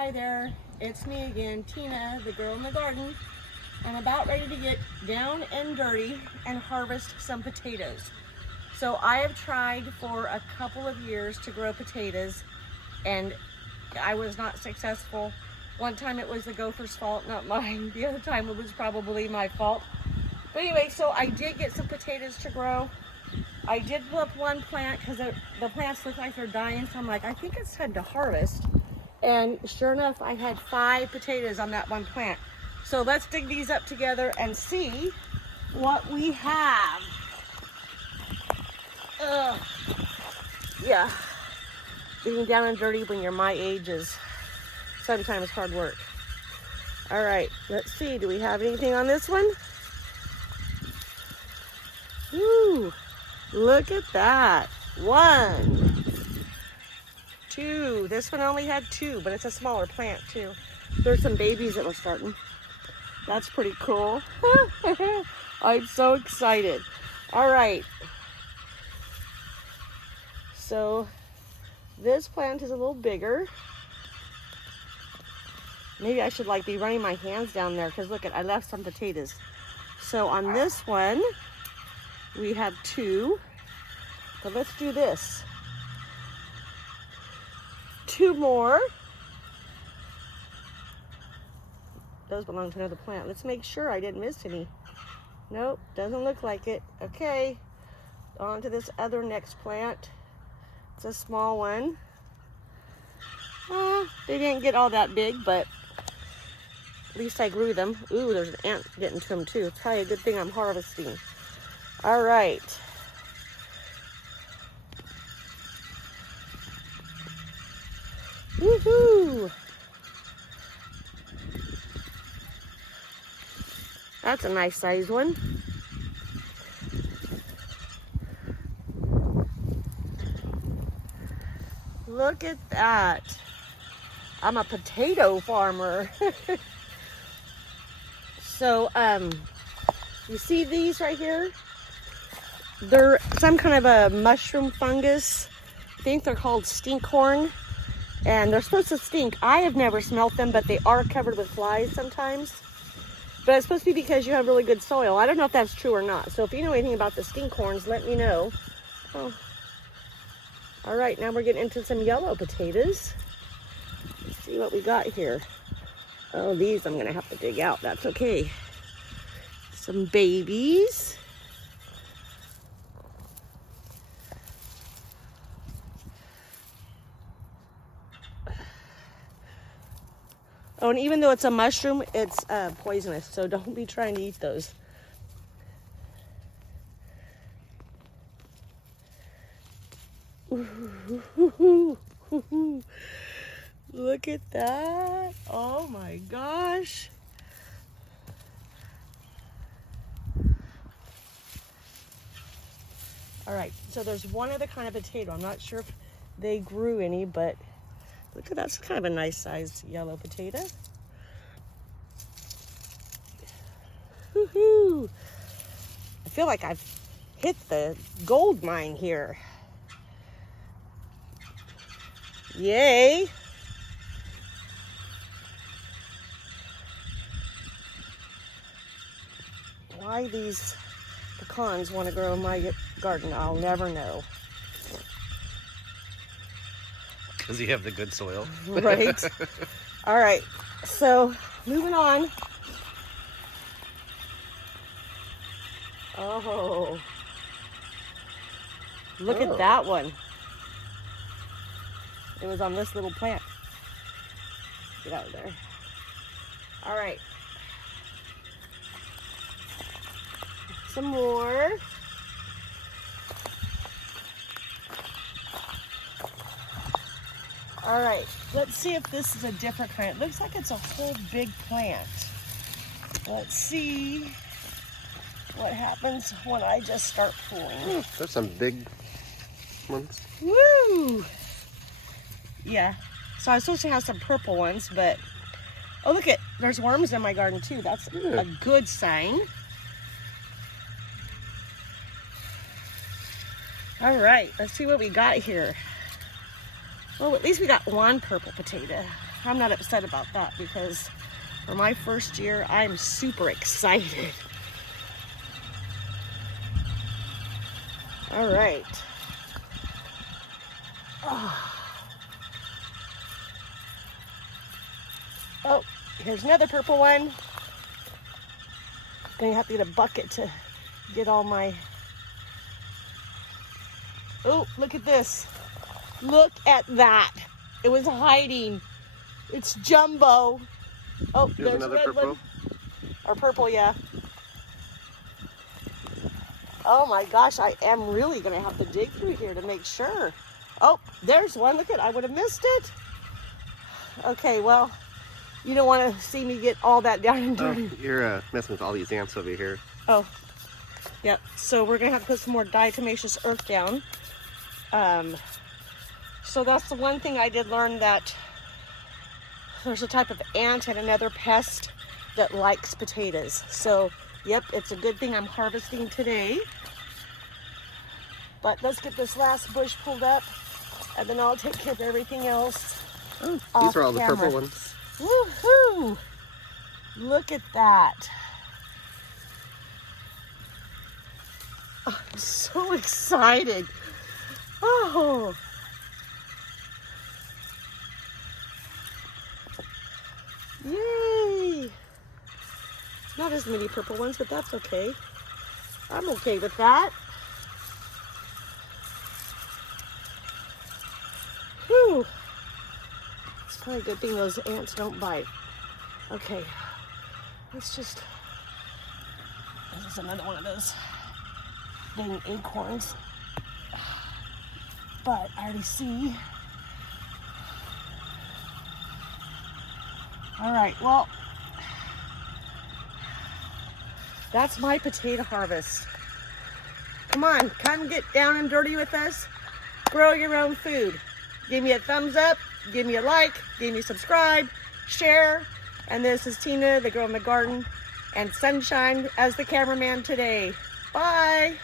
Hi there, it's me again, Tina, the girl in the garden. I'm about ready to get down and dirty and harvest some potatoes. So I have tried for a couple of years to grow potatoes and I was not successful. One time it was the gopher's fault, not mine. The other time it was probably my fault. But anyway, so I did get some potatoes to grow. I did pull up one plant because the plants look like they're dying, so I'm like, I think it's time to harvest. And sure enough, I had 5 potatoes on that one plant. So let's dig these up together and see what we have. Yeah, getting down and dirty when you're my age is sometimes hard work. All right, let's see, do we have anything on this one? Ooh, look at that. 1, 2, this one only had 2, but it's a smaller plant too. There's some babies that were starting. That's pretty cool. I'm so excited. All right. So this plant is a little bigger. Maybe I should be running my hands down there because look, I left some potatoes. So on this one, we have 2. But let's do this. 2 more. Those belong to another plant. Let's make sure I didn't miss any. Nope, doesn't look like it. Okay, on to this other next plant. It's a small one. They didn't get all that big, but at least I grew them. Ooh, there's an ant getting to them too. It's probably a good thing I'm harvesting. All right. Woohoo! That's a nice size one. Look at that. I'm a potato farmer. So, you see these right here? They're some kind of a mushroom fungus. I think they're called stinkhorn. And they're supposed to stink. I have never smelt them, but they are covered with flies sometimes. But it's supposed to be because you have really good soil. I don't know if that's true or not. So if you know anything about the stinkhorns, let me know. Oh. All right, now we're getting into some yellow potatoes. Let's see what we got here. Oh, these I'm gonna have to dig out. That's okay. Some babies. Oh, and even though it's a mushroom, it's poisonous, so don't be trying to eat those. Look at that. Oh my gosh. All right, so there's one other kind of potato. I'm not sure if they grew any, but look at that. That's kind of a nice sized yellow potato. Woohoo! I feel like I've hit the gold mine here. Yay! Why these pecans want to grow in my garden, I'll never know. Because you have the good soil. Right. All right. So moving on. Oh. Look at that one. It was on this little plant. Get out of there. All right. Some more. All right, let's see if this is a different kind. It looks like it's a whole big plant. Let's see what happens when I just start pulling. There's some big ones. Woo! Yeah, so I was supposed to have some purple ones, but oh, look there's worms in my garden too. That's a good sign. All right, let's see what we got here. Well, at least we got one purple potato. I'm not upset about that because for my first year, I'm super excited. All right. Oh, here's another purple one. Gonna have to get a bucket to get all my... Oh, look at this. Look at that. It was hiding. It's jumbo. Oh, there's another a red purple. one. Or purple, yeah. Oh my gosh, I am really gonna have to dig through here to make sure. Oh, there's one. Look at, I would have missed it. Okay, well, you don't want to see me get all that down and Oh, dirty. you're messing with all these ants over here. Oh, yeah. So we're gonna have to put some more diatomaceous earth down. So that's the one thing I did learn, that there's a type of ant and another pest that likes potatoes. So, yep, it's a good thing I'm harvesting today. But let's get this last bush pulled up, and then I'll take care of everything else. Oh, off these are all the camera. purple ones. Woohoo! Look at that. I'm so excited. Oh. Yay! Not as many purple ones, but that's okay. I'm okay with that. Whew. It's probably a good thing those ants don't bite. Okay, let's just... This is another one of those dang acorns. But I already see. All right, well, that's my potato harvest. Come on, come get down and dirty with us. Grow your own food. Give me a thumbs up, give me a like, give me a subscribe, share. And this is Tina, the girl in the garden, and Sunshine as the cameraman today. Bye.